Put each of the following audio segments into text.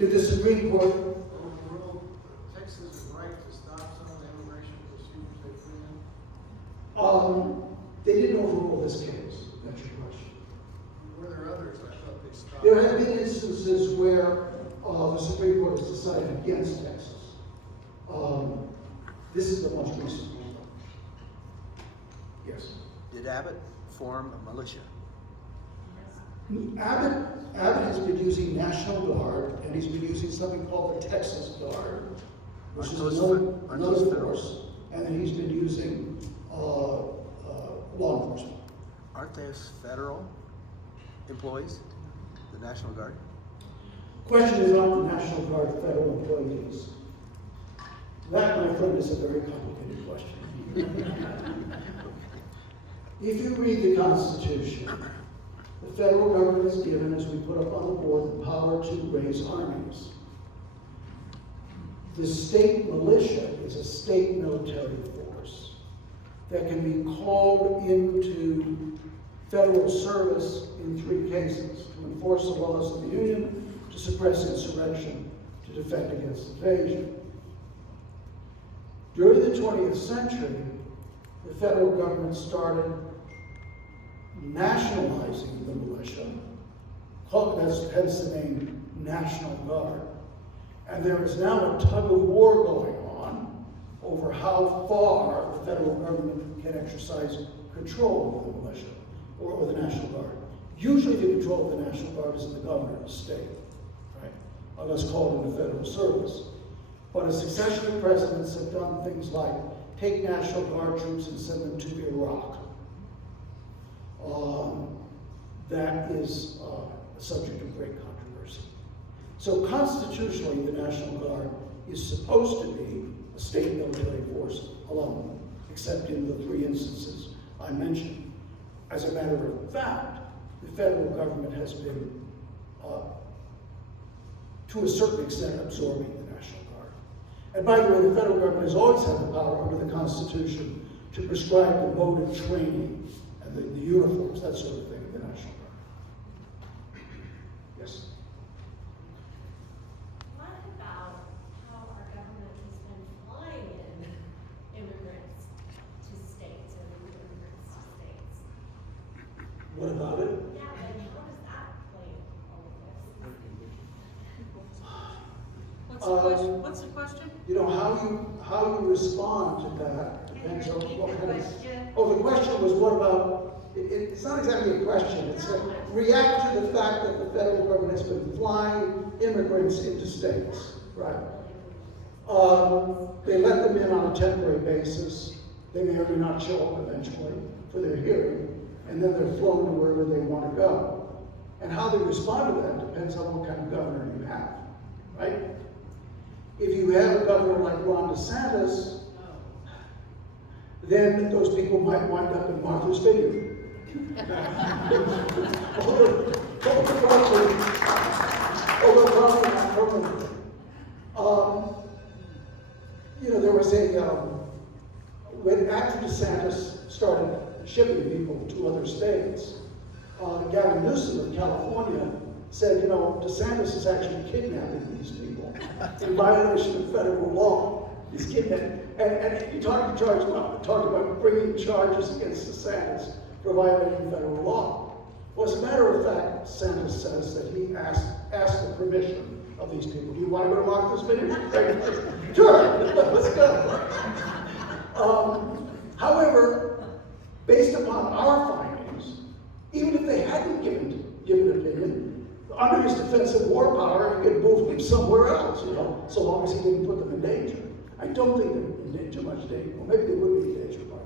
Did the Supreme Court? Overruled Texas' right to stop some of the immigration procedures they put in? They didn't overrule this case. That's your question. Were there others? I thought they stopped. There have been instances where the Supreme Court has decided against Texas. This is the most recent one. Yes. Did Abbott form a militia? Abbott has been using National Guard, and he's been using something called the Texas Guard, which is another force, and then he's been using law enforcement. Aren't those federal employees, the National Guard? Question is not the National Guard federal employees. That, my friend, is a very complicated question. If you read the Constitution, the federal government is given, as we put up on the board, the power to raise armies. The state militia is a state military force that can be called into federal service in 3 cases: to enforce the laws of the Union, to suppress insurrection, to defend against invasion. During the 20th century, the federal government started nationalizing the militia, hence the name National Guard. And there is now a tug of war going on over how far the federal government can exercise control of the militia or the National Guard. Usually the control of the National Guard is in the governor of the state, right? Unless called into federal service. But a succession of presidents have done things like take National Guard troops and send them to Iraq. That is a subject of great controversy. So constitutionally, the National Guard is supposed to be a state military force alone, except in the 3 instances I mentioned. As a matter of fact, the federal government has been, to a certain extent, absorbing the National Guard. And by the way, the federal government has always had the power under the Constitution to prescribe the mode of training and the uniforms, that sort of thing, of the National Guard. Yes? What about how our government has been flying in immigrants to states and immigrants to states? What about it? Yeah, and how does that play into all of this? What's the question? You know, how you respond to that depends on what kind of... Oh, the question was what about... It's not exactly a question. It's a react to the fact that the federal government has been flying immigrants into states, right? They let them in on a temporary basis. They may or may not show up eventually for their hearing, and then they're flown to wherever they want to go. And how they respond to that depends on what kind of governor you have, right? If you have a governor like Ron DeSantis, then those people might wind up in Martha's Vineyard. You know, there was after DeSantis started shipping people to other states, Gavin Newsom of California said, you know, DeSantis is actually kidnapping these people in violation of federal law. He's kidnapping, and he talked about bringing charges against DeSantis for violating federal law. Well, as a matter of fact, DeSantis says that he asked the permission of these people. Do you want to go to Martha's Vineyard? Sure, let's go. However, based upon our findings, even if they hadn't given an opinion, under his defensive war power, he could move them somewhere else, you know, so long as he didn't put them in danger. I don't think they're in too much danger. Well, maybe they would be in danger, by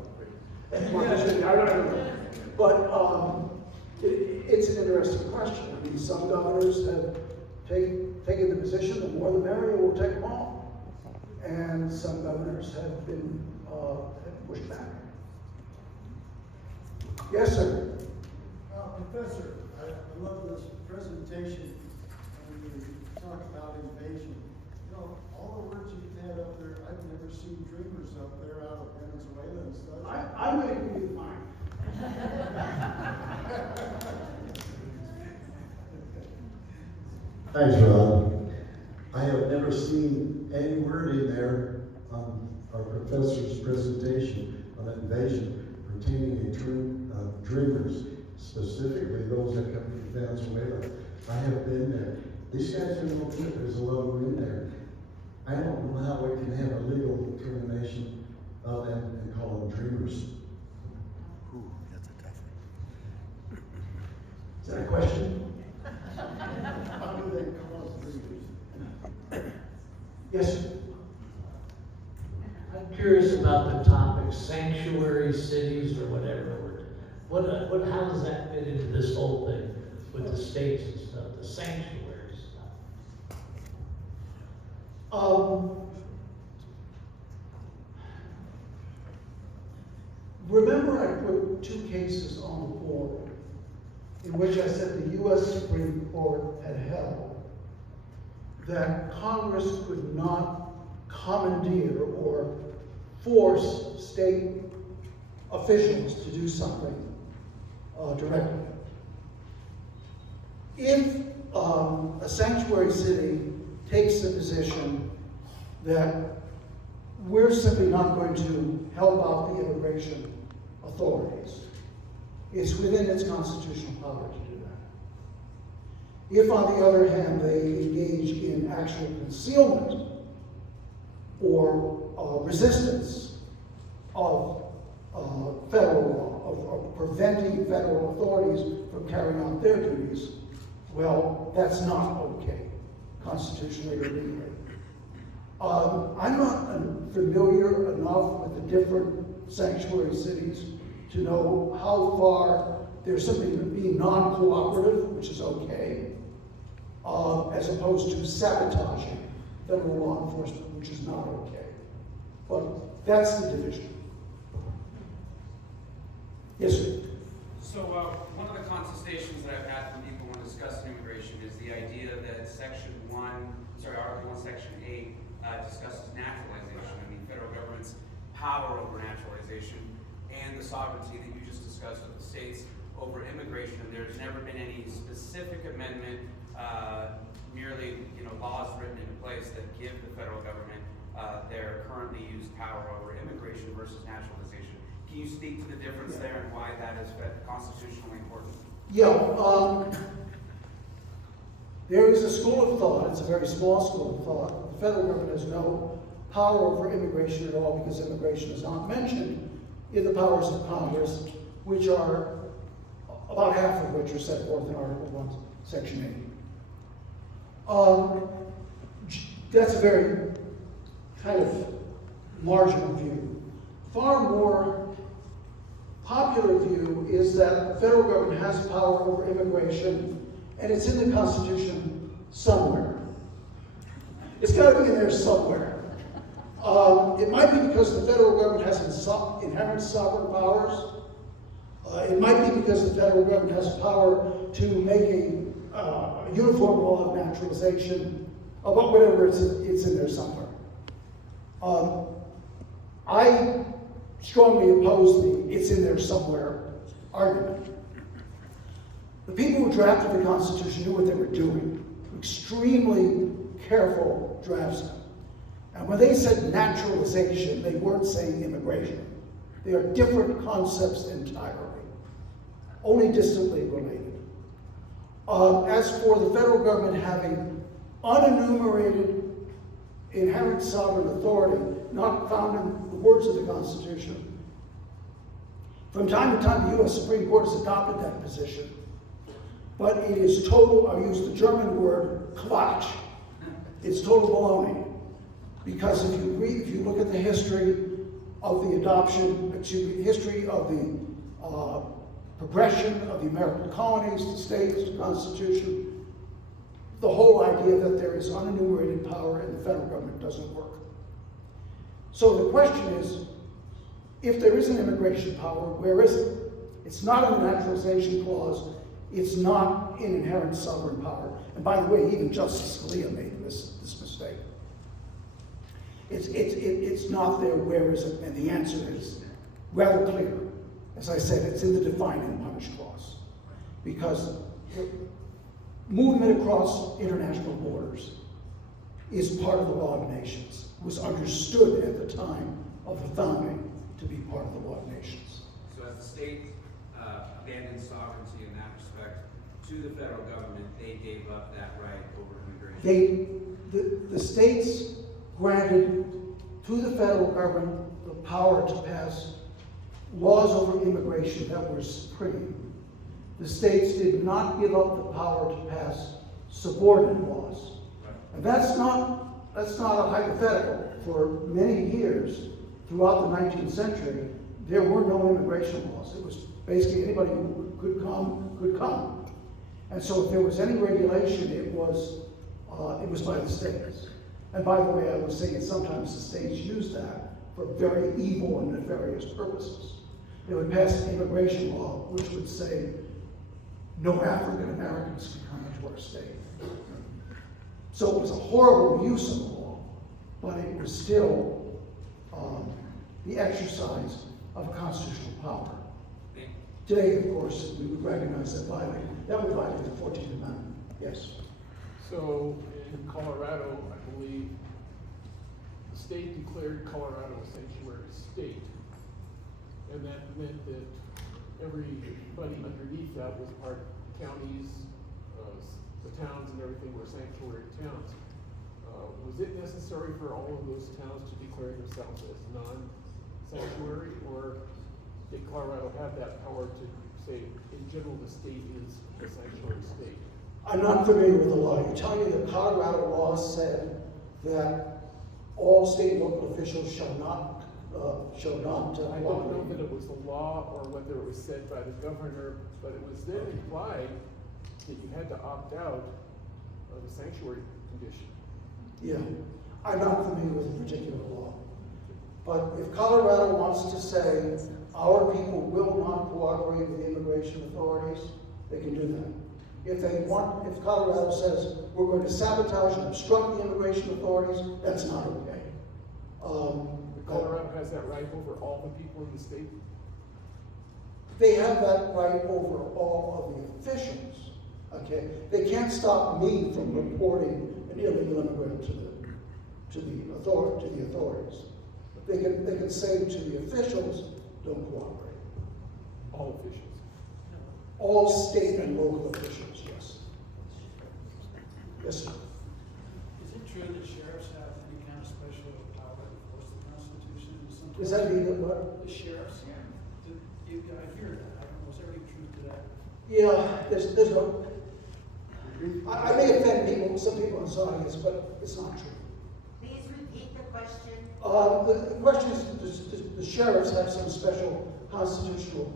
the way. I don't know. But it's an interesting question. I mean, some governors have taken the position, the more the merrier, we'll take them all. And some governors have been pushed back. Yes, sir. Professor, I love this presentation when you talk about invasion. You know, all the words you've had up there, I've never seen dreamers up there out of Venezuela and stuff. I would agree with mine. Thanks, Rod. never seen any word in there on our professor's presentation on invasion pertaining to dreamers, specifically those that come from Venezuela. I have been there. These guys are no good. There's a lot of them in there. I don't know how we can have a legal termination of them and call them dreamers. Ooh, that's a tough one. Is that a question? How do they call us dreamers? Yes, sir. I'm curious about the topic, sanctuary cities or whatever. How does that fit into this whole thing with the states and stuff, the sanctuary stuff? Remember I put 2 cases on the board in which I said the U.S. Supreme Court had held that Congress could not commandeer or force state officials to do something directly. If a sanctuary city takes the position that we're simply not going to help out the immigration authorities, it's within its constitutional power to do that. If, on the other hand, they engage in actual concealment or resistance of federal law, of preventing federal authorities from carrying out their duties, well, that's not okay, constitutionally or legally. I'm not familiar enough with the different sanctuary cities to know how far there's something being non-cooperative, which is okay, as opposed to sabotaging federal law enforcement, which is not okay. But that's the division. Yes, sir. So one of the contestations that I've had from people when discussing immigration is the idea that Article 1, Section 8 discusses naturalization. I mean, federal government's power over naturalization and the sovereignty that you just discussed with the states over immigration. And there's never been any specific amendment, merely laws written into place that give the federal government their currently used power over immigration versus naturalization. Can you speak to the difference there and why that is constitutionally important? Yeah, there is a school of thought, it's a very small school of thought. The federal government has no power over immigration at all because immigration is not mentioned in the powers of Congress, which are about half of which are set forth in Article 1, Section 8. That's a very kind of marginal view. Far more popular view is that the federal government has power over immigration, and it's in the Constitution somewhere. It's got to be in there somewhere. It might be because the federal government has inherent sovereign powers. It might be because the federal government has power to make a uniform law of naturalization, about whatever it's in there somewhere. I strongly oppose the "it's in there somewhere" argument. The people who drafted the Constitution knew what they were doing. Extremely careful draftsmen. And when they said naturalization, they weren't saying immigration. They are different concepts entirely, only distantly related. As for the federal government having unenumerated inherent sovereign authority, not found in the words of the Constitution, from time to time the U.S. Supreme Court has adopted that position. But it is total, I'll use the German word, Quatsch. It's total baloney. Because if you look at the history of the history of the progression of the American colonies, the states, the Constitution, the whole idea that there is unenumerated power in the federal government doesn't work. So the question is, if there is an immigration power, where is it? It's not in the naturalization clause. It's not in inherent sovereign power. And by the way, even Justice Scalia made this mistake. It's not there. Where is it? And the answer is rather clear. As I said, it's in the define and punish clause. Because movement across international borders is part of the law of nations, was understood at the time of the founding to be part of the law of nations. So as the state abandoned sovereignty in that respect to the federal government, they gave up that right over immigration. The states granted to the federal government the power to pass laws over immigration that were supreme. The states did not give up the power to pass subordinate laws. And that's not a hypothetical. For many years, throughout the 19th century, there were no immigration laws. It was basically anybody who could come. And so if there was any regulation, it was by the states. And by the way, I was saying sometimes the states used that for very evil and nefarious purposes. They would pass an immigration law which would say no African Americans can come into our state. So it was a horrible use of the law, but it was still the exercise of constitutional power. Today, of course, we would recognize that would violate the 14th Amendment. Yes. So in Colorado, I believe, the state declared Colorado a sanctuary state. And that meant that everybody underneath that was part counties, the towns and everything were sanctuary towns. Was it necessary for all of those towns to declare themselves as non-sanctuary, or did Colorado have that power to say, in general, the state is a sanctuary state? I'm not familiar with the law. You're telling me the Colorado law said that all state and local officials shall not I don't know that it was the law or whether it was said by the governor, but it was then implied that you had to opt out of the sanctuary condition. Yeah, I'm not familiar with the particular law. But if Colorado wants to say our people will not cooperate with the immigration authorities, they can do that. If Colorado says we're going to sabotage and obstruct the immigration authorities, that's not okay. Colorado has that right over all the people in the state? They have that right over all of the officials. Okay, they can't stop me from reporting an illegal immigrant to the authorities. They can say to the officials, don't cooperate. All officials? All state and local officials, yes. Yes, sir. Is it true that sheriffs have any kind of special power to enforce the Constitution? Does that mean that what? The sheriffs, I hear that. I don't know, is there any truth to that? Yeah, there's no. I may offend people, some people in this audience, but it's not true. Please repeat the question. The question is, does the sheriffs have some special constitutional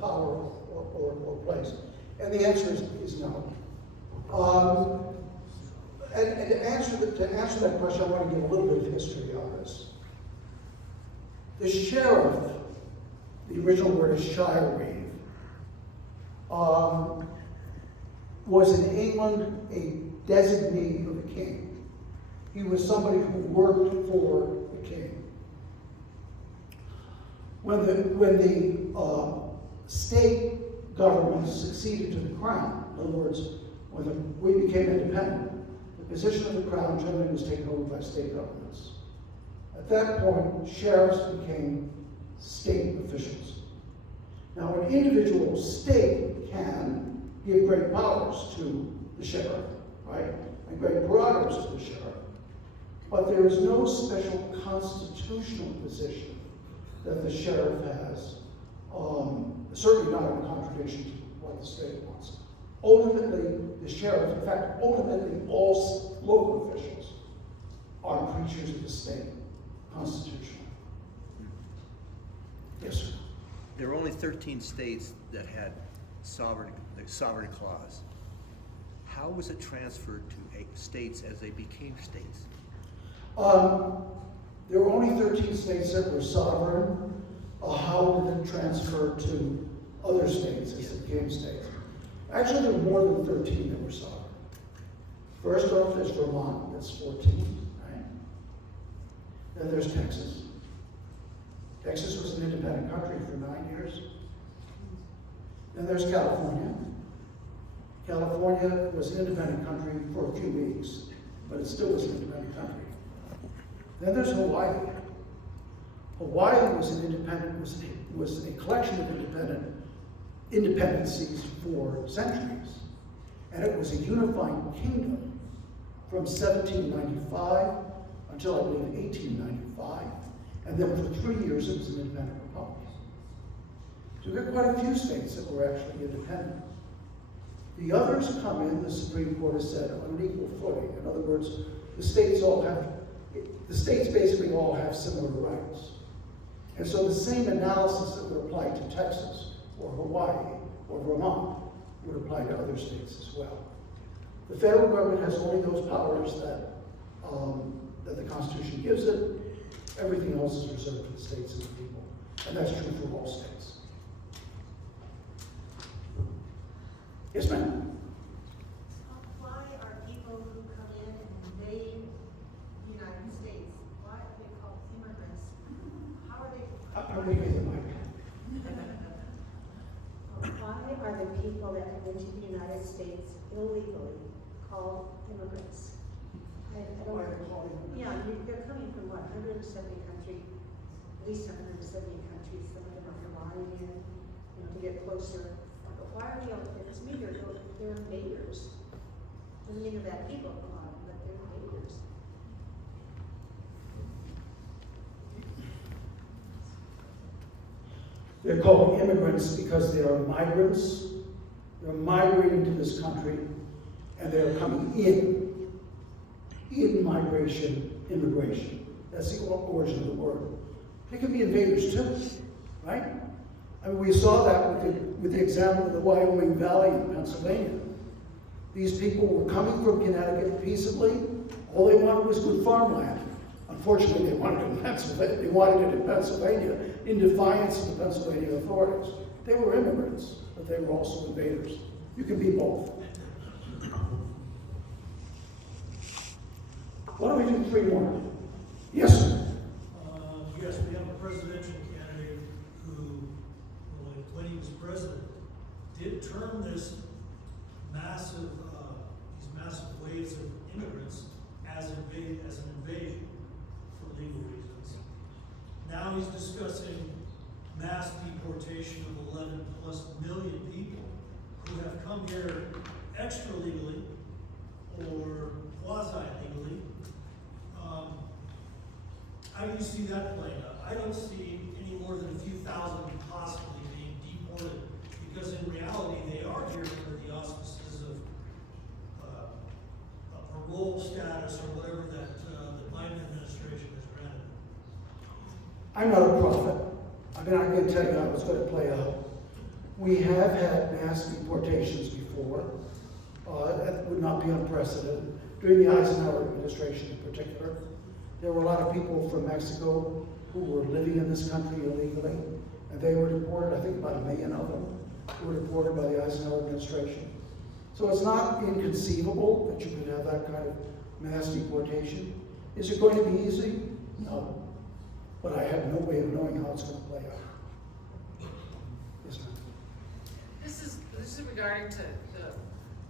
power or place? And the answer is no. And to answer that question, I want to give a little bit of history on this. The sheriff, the original word is shire reeve, was in England a designee of the king. He was somebody who worked for the king. When the state government succeeded to the crown, in other words, when we became independent, the position of the crown generally was taken over by state governments. At that point, sheriffs became state officials. Now, an individual state can give great powers to the sheriff, right? And great prerogatives to the sheriff. But there is no special constitutional position that the sheriff has, certainly not in contradiction to what the state wants. Ultimately, the sheriff, in fact, ultimately all local officials are creatures of the state, constitutionally. Yes, sir. There were only 13 states that had the sovereign clause. How was it transferred to states as they became states? There were only 13 states that were sovereign. How did it transfer to other states as they became states? Actually, there were more than 13 that were sovereign. First off, there's Vermont, that's 14, right? Then there's Texas. Texas was an independent country for 9 years. Then there's California. California was an independent country for a few weeks, but it still was an independent country. Then there's Hawaii. Hawaii was an independent, was a collection of independencies for centuries. And it was a unifying kingdom from 1795 until, I believe, 1895. And then for 3 years, it was an independent republic. So we've got quite a few states that were actually independent. The others come in, the Supreme Court has said, on an equal footing. In other words, the states basically all have similar rights. And so the same analysis that would apply to Texas or Hawaii or Vermont would apply to other states as well. The federal government has only those powers that the Constitution gives it. Everything else is reserved for the states and the people. And that's true for all states. Yes, ma'am? Why are people who come in and invade the United States, why are they called immigrants? How are they? I'm leaving the mic. Why are the people that come into the United States illegally called immigrants? I don't. Why they're called immigrants? Yeah, they're coming from what, 170 countries, at least 170 countries, some of them are flying in, to get closer. But why are they, it's me, they're invaders. Doesn't mean they're bad people, but they're invaders. They're called immigrants because they are migrants. They're migrating to this country, and they're coming in migration, immigration. That's the origin of the word. They can be invaders too, right? I mean, we saw that with the example of the Wyoming Valley in Pennsylvania. These people were coming from Connecticut peaceably. All they wanted was good farmland. Unfortunately, they wanted it in Pennsylvania. They wanted it in Pennsylvania in defiance of the Pennsylvania authorities. They were immigrants, but they were also invaders. You can be both. Why don't we do 3 more? Yes, sir. Yes, we have a presidential candidate who, when he was president, did term this massive, these massive waves of immigrants as an invasion for legal reasons. Now he's discussing mass deportation of 11+ million people who have come here extra legally or quasi-legally. How do you see that playing out? I don't see any more than a few thousand possibly being deported, because in reality they are here under the auspices of a parole status or whatever that the Biden administration has granted. I'm not a prophet. I mean, I can tell you how it's going to play out. We have had mass deportations before. That would not be unprecedented. During the Eisenhower administration in particular, there were a lot of people from Mexico who were living in this country illegally, and they were deported. I think about 1 million of them were deported by the Eisenhower administration. So it's not inconceivable that you could have that kind of mass deportation. Is it going to be easy? No. But I have no way of knowing how it's going to play out. Yes, ma'am. This is regarding to the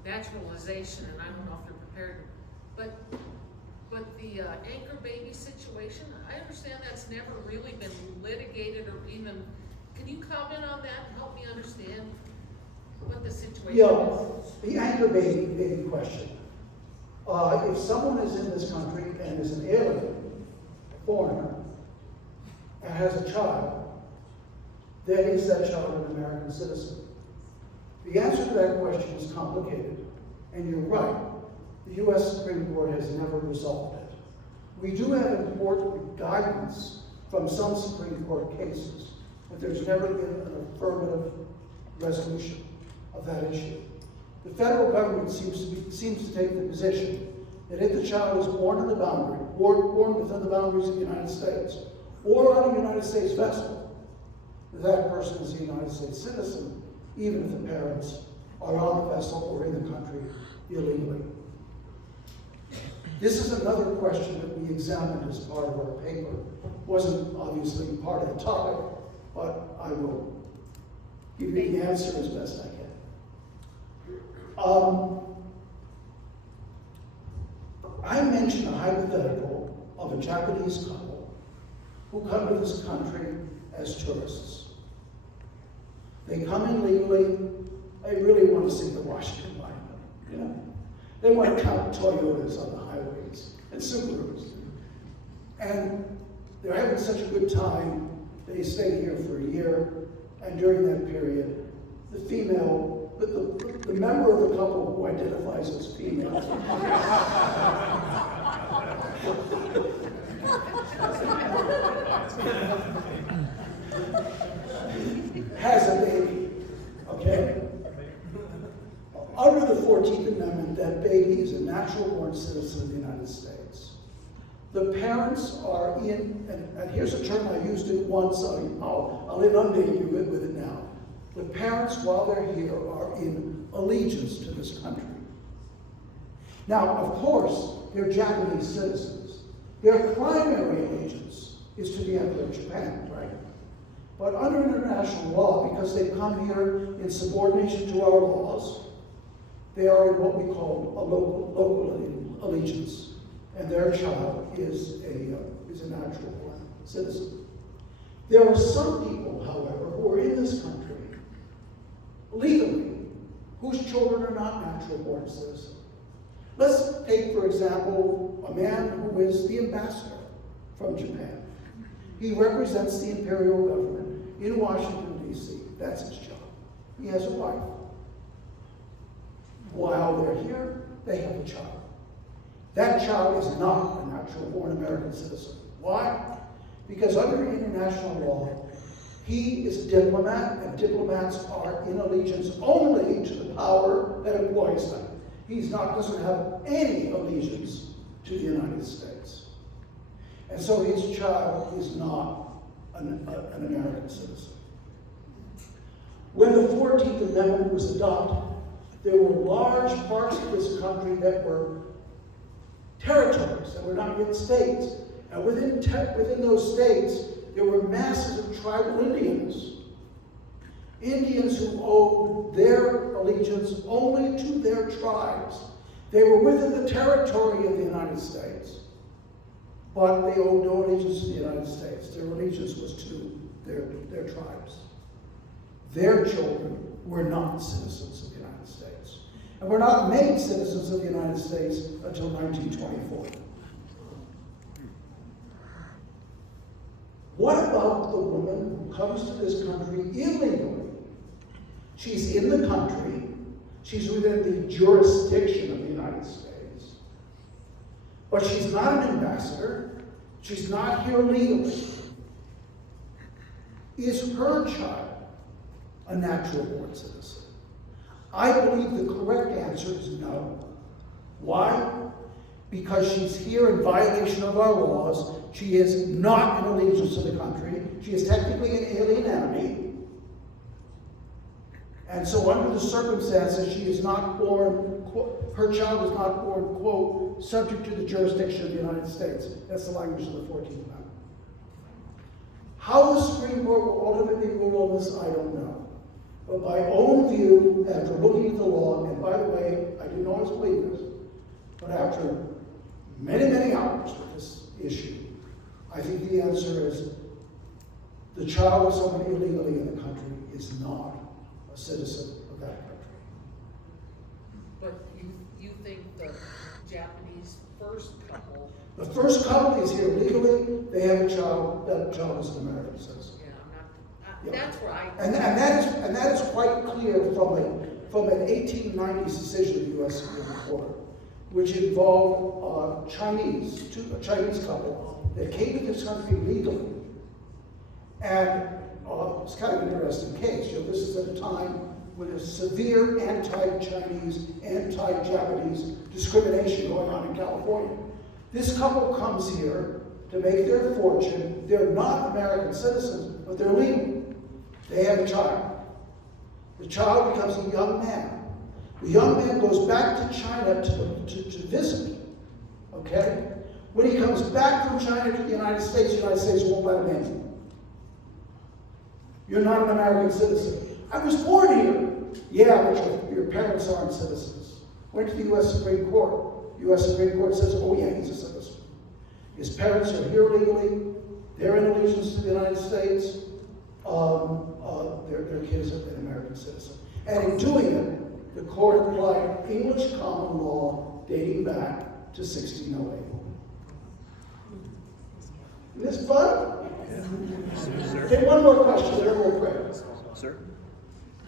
naturalization, and I don't know if you're prepared, but the anchor baby situation, I understand that's never really been litigated or even, can you comment on that and help me understand what the situation is? The anchor baby question. If someone is in this country and is an alien, a foreigner, and has a child, then is that child an American citizen? The answer to that question is complicated, and you're right. The U.S. Supreme Court has never resolved it. We do have important guidance from some Supreme Court cases, but there's never been an affirmative resolution of that issue. The federal government seems to take the position that if the child is born in the boundary, born within the boundaries of the United States, or on a United States vessel, that person is a United States citizen, even if the parents are on the vessel or in the country illegally. This is another question that we examined as part of our paper. Wasn't obviously part of the topic, but I will give you the answer as best I can. I hypothetical of a Japanese couple who come to this country as tourists. They come in legally. They really want to see the Washington Monument, you know. They want to count Toyotas on the highways and Subarus. And they're having such a good time, they stay here for a year, and during that period, the female, the member of the couple who identifies as female has a baby, okay? Under the 14th Amendment, that baby is a natural-born citizen of the United States. The parents are in, and here's a term I used it once, I'll inundate you with it now. The parents, while they're here, are in allegiance to this country. Now, of course, they're Japanese citizens. Their primary allegiance is to the Emperor of Japan, right? But under international law, because they come here in subordination to our laws, they are in what we call a local allegiance, and their child is a natural-born citizen. There are some people, however, who are in this country legally, whose children are not natural-born citizens. Let's take, for example, a man who is the ambassador from Japan. He represents the imperial government in Washington, D.C. That's his job. He has a wife. While they're here, they have a child. That child is not a natural-born American citizen. Why? Because under international law, he is a diplomat, and diplomats are in allegiance only to the power that employs them. He doesn't have any allegiance to the United States. And so his child is not an American citizen. When the 14th Amendment was adopted, there were large parts of this country that were territories, that were not yet states. And within those states, there were masses of tribal Indians. Indians who owed their allegiance only to their tribes. They were within the territory of the United States, but they owed no allegiance to the United States. Their allegiance was to their tribes. Their children were not citizens of the United States, and were not made citizens of the United States until 1924. What about the woman who comes to this country illegally? She's in the country, she's within the jurisdiction of the United States, but she's not an ambassador, she's not here legally. Is her child a natural-born citizen? I believe the correct answer is no. Why? Because she's here in violation of our laws. She is not in allegiance to the country. She is technically an alien enemy. And so under the circumstances, she is not born, her child is not born, quote, subject to the jurisdiction of the United States. That's the language of the 14th Amendment. How the Supreme Court will ultimately rule on this, I don't know. But my own view, after looking at the law, and by the way, I didn't always believe this, but after many, many hours with this issue, I think the answer is the child of someone illegally in the country is not a citizen of that country. But you think the Japanese first couple? The first couple is here legally, they have a child, that child is an American citizen. Yeah, I'm not, Yeah. that's where I. And that is quite clear from an 1890s decision of the U.S. Supreme Court, which involved a Chinese couple that came to this country legally. And it's kind of an interesting case. You know, this is at a time when there's severe anti-Chinese, anti-Japanese discrimination going on in California. This couple comes here to make their fortune. They're not American citizens, but they're legal. They have a child. The child becomes a young man. The young man goes back to China to visit, okay? When he comes back from China to the United States won't let him in. You're not an American citizen. I was born here. Yeah, but your parents aren't citizens. Went to the U.S. Supreme Court. US Supreme Court says, oh yeah, he's a citizen. His parents are here legally, they're in allegiance to the United States, their kid is an American citizen. And in doing it, the court applied English common law dating back to 1608. Isn't this fun? Sir? Okay, one more question, then we'll pray. Sir?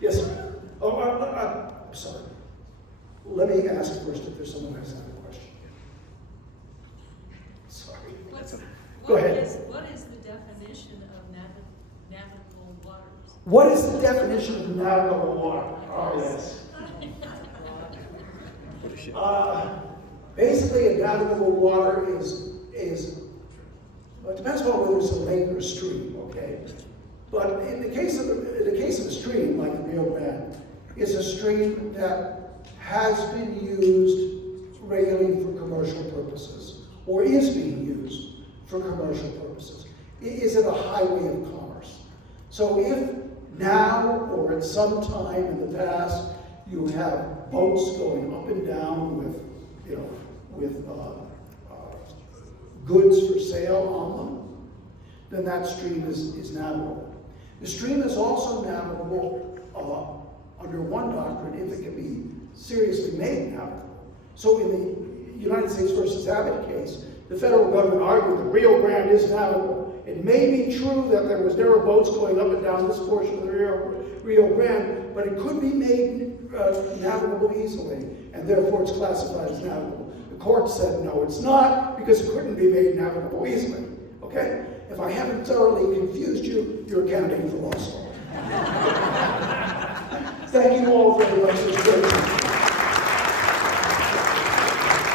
Yes, sir. Oh, I'm sorry. Let me ask first if there's someone who has another question. Sorry. Go ahead. What is the definition of navigable waters? What is the definition of navigable water? Oh, yes. What a ship. Basically, a navigable water is well, it depends on whether it's a lake or a stream, okay? But in the case of a stream like the Rio Grande, it's a stream that has been used regularly for commercial purposes, or is being used for commercial purposes. Is it a highway of commerce? So if now or at some time in the past you have boats going up and down with, goods for sale on them, then that stream is navigable. The stream is also navigable under one doctrine if it can be seriously made navigable. So in the United States versus Abbott case, the federal government argued that Rio Grande is navigable. It may be true that there were boats going up and down this portion of the Rio Grande, but it could be made navigable easily, and therefore it's classified as navigable. The court said no, it's not, because it couldn't be made navigable easily. Okay? If I haven't thoroughly confused you, you're a candidate for law school. Thank you all very much.